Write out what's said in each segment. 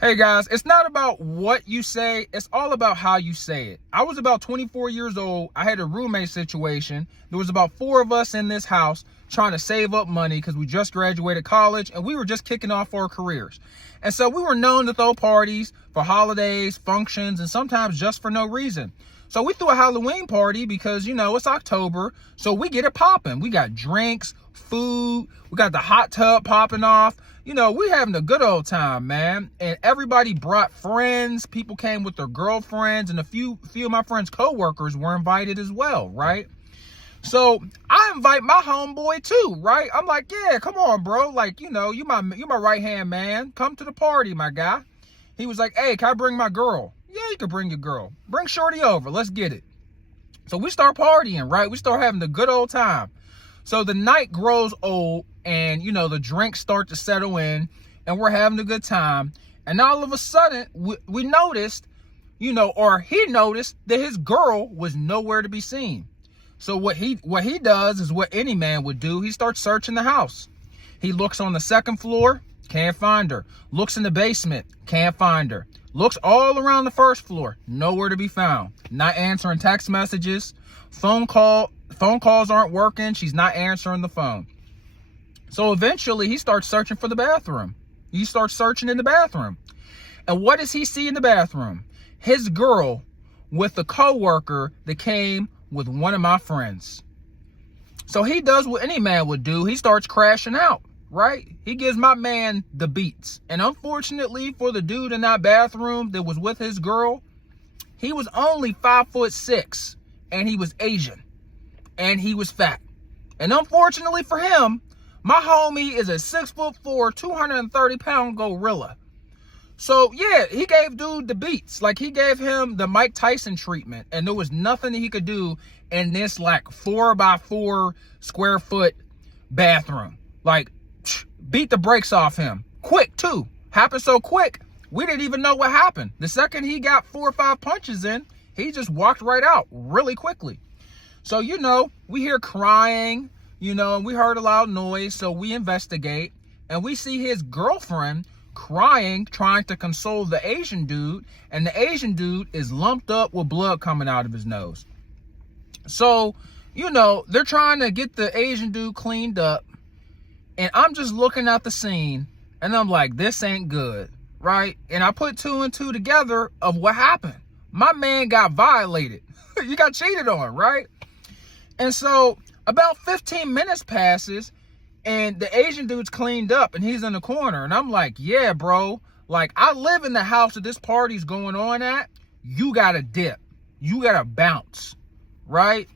Hey guys, it's not about what you say, it's all about how you say it. I was about 24 years old. I had a roommate situation. There was about 4 of us in this house trying to save up money because we just graduated college and we were just kicking off our careers. And so we were known to throw parties for holidays, functions, and sometimes just for no reason. So we threw a Halloween party because, it's October, so we get it popping. We got drinks, food, we got the hot tub popping off. We having a good old time, man. And everybody brought friends. People came with their girlfriends, and a few of my friends' co-workers were invited as well, right? So I invite my homeboy too, right? I'm like, yeah, come on, bro. Like, you my right-hand man. Come to the party, my guy. He was like, hey, can I bring my girl? Yeah, you can bring your girl. Bring Shorty over. Let's get it. So we start partying, right? We start having a good old time. So the night grows old and, the drinks start to settle in and we're having a good time. And all of a sudden we noticed, or he noticed that his girl was nowhere to be seen. So what he does is what any man would do. He starts searching the house. He looks on the second floor, can't find her. Looks in the basement, can't find her. Looks all around the first floor, nowhere to be found. Not answering text messages. Phone calls aren't working. She's not answering the phone. So eventually he starts searching for the bathroom. He starts searching in the bathroom. And what does he see in the bathroom? His girl with a coworker that came with one of my friends. So he does what any man would do. He starts crashing out, right? He gives my man the beats. And unfortunately for the dude in that bathroom that was with his girl, he was only 5'6", and he was Asian, and he was fat. And unfortunately for him, my homie is a 6'4", 230-pound gorilla. So yeah, he gave dude the beats. Like, he gave him the Mike Tyson treatment, and there was nothing that he could do in this 4x4 square foot bathroom. Like, beat the brakes off him. Quick too. Happened so quick, we didn't even know what happened. The second he got 4 or 5 punches in, he just walked right out really quickly. So, we hear crying, and we heard a loud noise. So we investigate and we see his girlfriend crying, trying to console the Asian dude. And the Asian dude is lumped up with blood coming out of his nose. So, they're trying to get the Asian dude cleaned up. And I'm just looking at the scene and I'm like, this ain't good, right? And I put 2 and 2 together of what happened. My man got violated. You got cheated on, right? And so about 15 minutes passes and the Asian dude's cleaned up and he's in the corner. And I'm like, yeah, bro, like, I live in the house that this party's going on at. You got to dip. You got to bounce, right?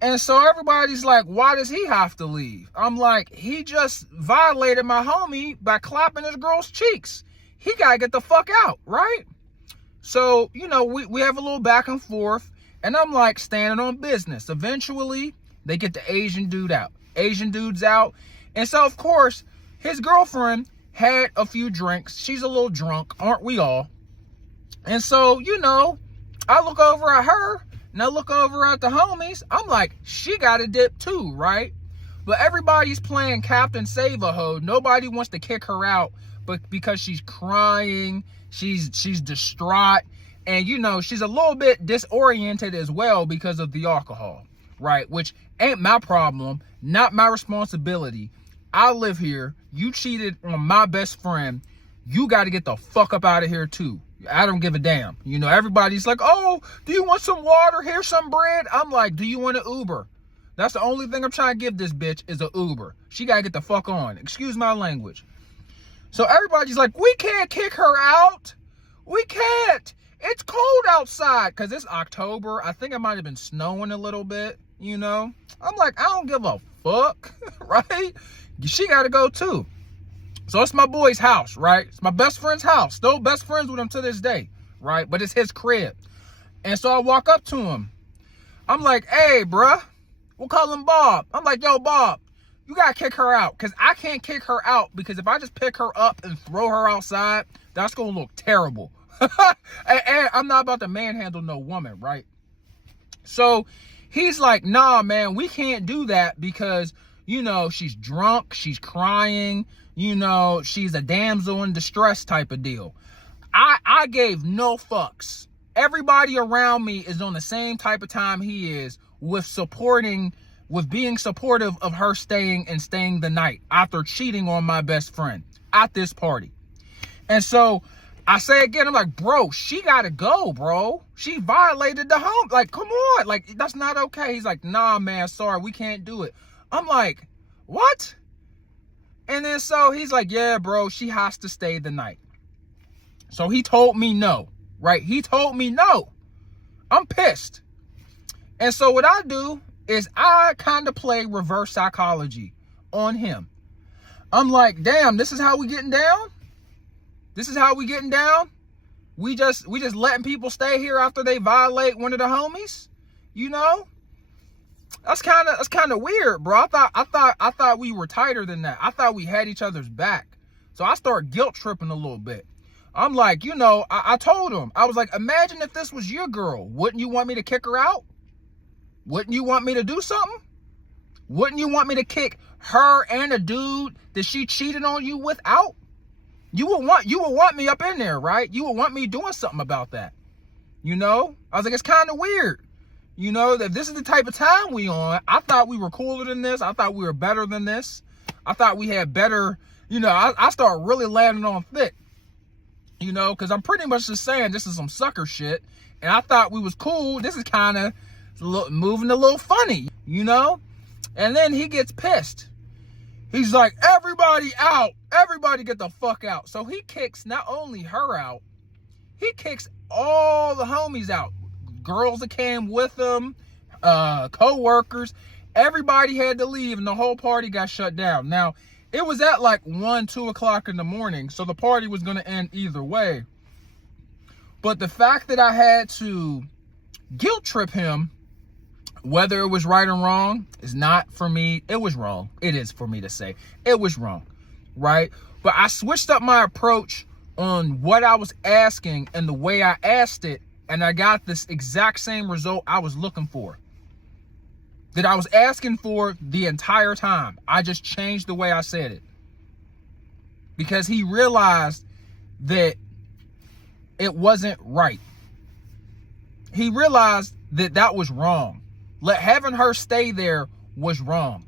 And so everybody's like, why does he have to leave? I'm like, he just violated my homie by clapping his girl's cheeks. He got to get the fuck out, right? So, we have a little back and forth, and I'm like standing on business. Eventually, they get the Asian dude out. Asian dude's out. And so, of course, his girlfriend had a few drinks. She's a little drunk, aren't we all? And so, I look over at her, and I look over at the homies. I'm like, she got a dip too, right? But everybody's playing Captain Save-A-Ho. Nobody wants to kick her out, but because she's crying, she's distraught, and she's a little bit disoriented as well because of the alcohol, right? Which ain't my problem, not my responsibility. I live here. You cheated on my best friend. You got to get the fuck up out of here too. I don't give a damn. Everybody's like, oh, do you want some water? Here's some bread. I'm like, do you want an Uber? That's the only thing I'm trying to give this bitch is an Uber. She got to get the fuck on. Excuse my language. So everybody's like, we can't kick her out. We can't. It's cold outside because it's October. I think it might have been snowing a little bit, I'm like, I don't give a fuck, right? She got to go too. So it's my boy's house, right? It's my best friend's house. Still best friends with him to this day, right? But it's his crib. And so I walk up to him. I'm like, hey, bruh. We'll call him Bob. I'm like, yo, Bob, you got to kick her out. Because I can't kick her out. Because if I just pick her up and throw her outside, that's going to look terrible. And I'm not about to manhandle no woman, right? So he's like, nah, man, we can't do that because, she's drunk, she's crying, she's a damsel in distress type of deal. I gave no fucks. Everybody around me is on the same type of time he is with being supportive of her staying the night after cheating on my best friend at this party. And so I say again, I'm like, bro, she gotta go, bro. She violated the home. Like, come on. Like, that's not okay. He's like, nah, man, sorry, we can't do it. I'm like, what? And then so he's like, yeah, bro, she has to stay the night. So he told me no, right? He told me no. I'm pissed. And so what I do is I kind of play reverse psychology on him. I'm like, damn, this is how we getting down? This is how we getting down? We just letting people stay here after they violate one of the homies? You know? That's kind of weird, bro. I thought we were tighter than that. I thought we had each other's back. So I start guilt tripping a little bit. I'm like, you know, I told him, I was like, imagine if this was your girl. Wouldn't you want me to kick her out? Wouldn't you want me to do something? Wouldn't you want me to kick her and a dude that she cheated on you with out? You would want me up in there, right? You would want me doing something about that. You know? I was like, it's kind of weird. You know, that this is the type of time we on. I thought we were cooler than this. I thought we were better than this. I thought we had better, you know, I started really landing on thick. You know, because I'm pretty much just saying this is some sucker shit. And I thought we was cool. This is kind of moving a little funny, you know? And then he gets pissed. He's like, everybody out. Everybody get the fuck out. So he kicks not only her out, he kicks all the homies out. Girls that came with him, co-workers. Everybody had to leave and the whole party got shut down. Now, it was at like 1, 2 o'clock in the morning, so the party was going to end either way. But the fact that I had to guilt trip him, whether it was right or wrong, is not for me. It was wrong. It is for me to say. It was wrong, right? But I switched up my approach on what I was asking and the way I asked it, and I got this exact same result I was looking for. That I was asking for the entire time. I just changed the way I said it. Because he realized that it wasn't right. He realized that that was wrong. Having her stay there was wrong.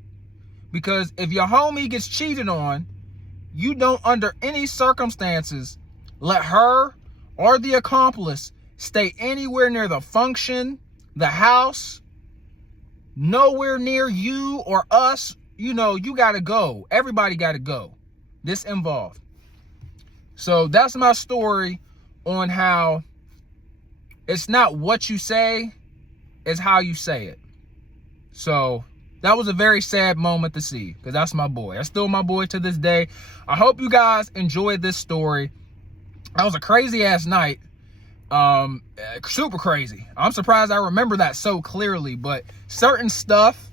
Because if your homie gets cheated on, you don't under any circumstances let her or the accomplice stay anywhere near the function, the house, nowhere near you or us. You know, you got to go. Everybody got to go. This involved. So that's my story on how it's not what you say, it's how you say it. So that was a very sad moment to see, because that's my boy. That's still my boy to this day. I hope you guys enjoyed this story. That was a crazy ass night. Super crazy. I'm surprised I remember that so clearly, but certain stuff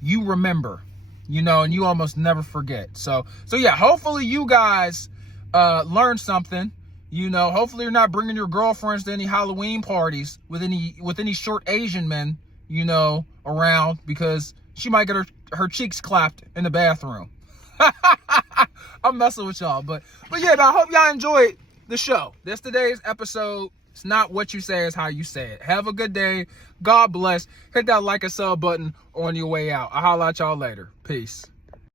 you remember, you know, and you almost never forget. So yeah, hopefully you guys learned something. You know, hopefully you're not bringing your girlfriends to any Halloween parties with any short Asian men, you know, around, because she might get her cheeks clapped in the bathroom. I'm messing with y'all, but yeah, I hope y'all enjoyed the show. That's today's episode. It's not what you say, it's how you say it. Have a good day. God bless. Hit that like and sub button on your way out. I'll holler at y'all later. Peace.